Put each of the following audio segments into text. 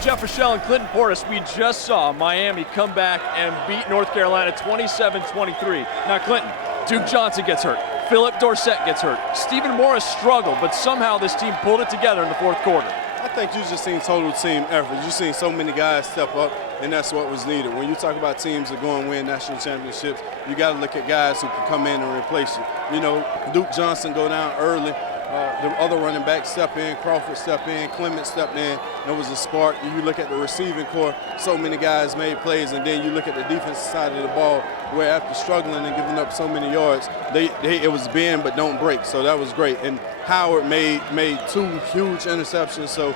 Jeff Fischel and Clinton Portis, we just saw Miami come back and beat North Carolina 27-23. Now, Clinton, Duke Johnson gets hurt. Philip Dorsett gets hurt. Stephen Morris struggled, but somehow this team pulled it together in the fourth quarter. I think you just seen total team effort. You seen so many guys step up, and that's what was needed. When you talk about teams that go and win national championships, you got to look at guys who can come in and replace you. You know, Duke Johnson go down early. The other running backs step in, Crawford step in, Clement stepped in. There was a spark. You look at the receiving corps, so many guys made plays, and then you look at the defensive side of the ball, where after struggling and giving up so many yards, it was bend but don't break. So that was great. And Howard made two huge interceptions. So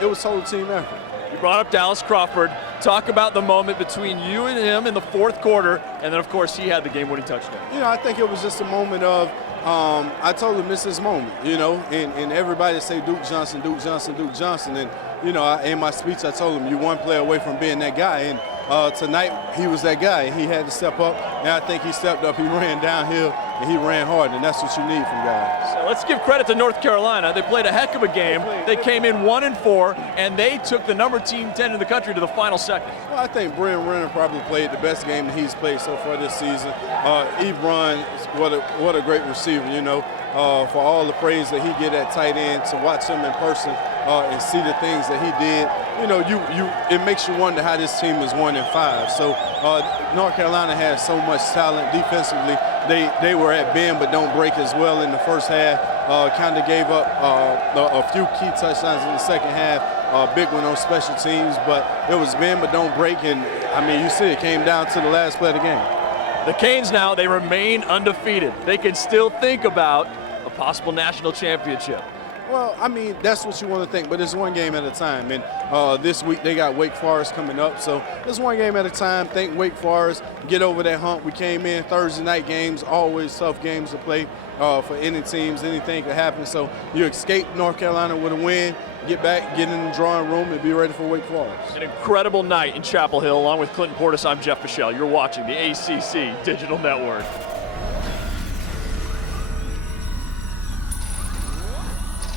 it was total team effort. You brought up Dallas Crawford. Talk about the moment between you and him in the fourth quarter, and then, of course, he had the game-winning touchdown. You know, I think it was just a moment of, I told him this is his moment, you know, and everybody say Duke Johnson, Duke Johnson, Duke Johnson. And, you know, in my speech I told him you're one player away from being that guy. And tonight he was that guy. He had to step up, and I think he stepped up. He ran downhill, and he ran hard, and that's what you need from guys. So let's give credit to North Carolina. They played a heck of a game. They came in 1-4, and they took the number team 10 in the country to the final second. Well, I think Brent Renner probably played the best game that he's played so far this season. Ebron, what a great receiver, you know, for all the praise that he get at tight end, to watch him in person and see the things that he did. You know, it makes you wonder how this team is 1-5. So North Carolina has so much talent defensively. They were at bend but don't break as well in the first half. Kind of gave up a few key touchdowns in the second half. Big one on special teams, but it was bend but don't break. And I mean, you see, it came down to the last play of the game. The Canes now, they remain undefeated. They can still think about a possible national championship. Well, I mean, that's what you want to think, but it's one game at a time. And this week they got Wake Forest coming up, so it's one game at a time. Think Wake Forest, get over that hump. We came in Thursday night games, always tough games to play for any teams. Anything could happen. So you escape North Carolina with a win, get back, get in the drawing room, and be ready for Wake Forest. An incredible night in Chapel Hill. Along with Clinton Portis, I'm Jeff Fischel. You're watching the ACC Digital Network.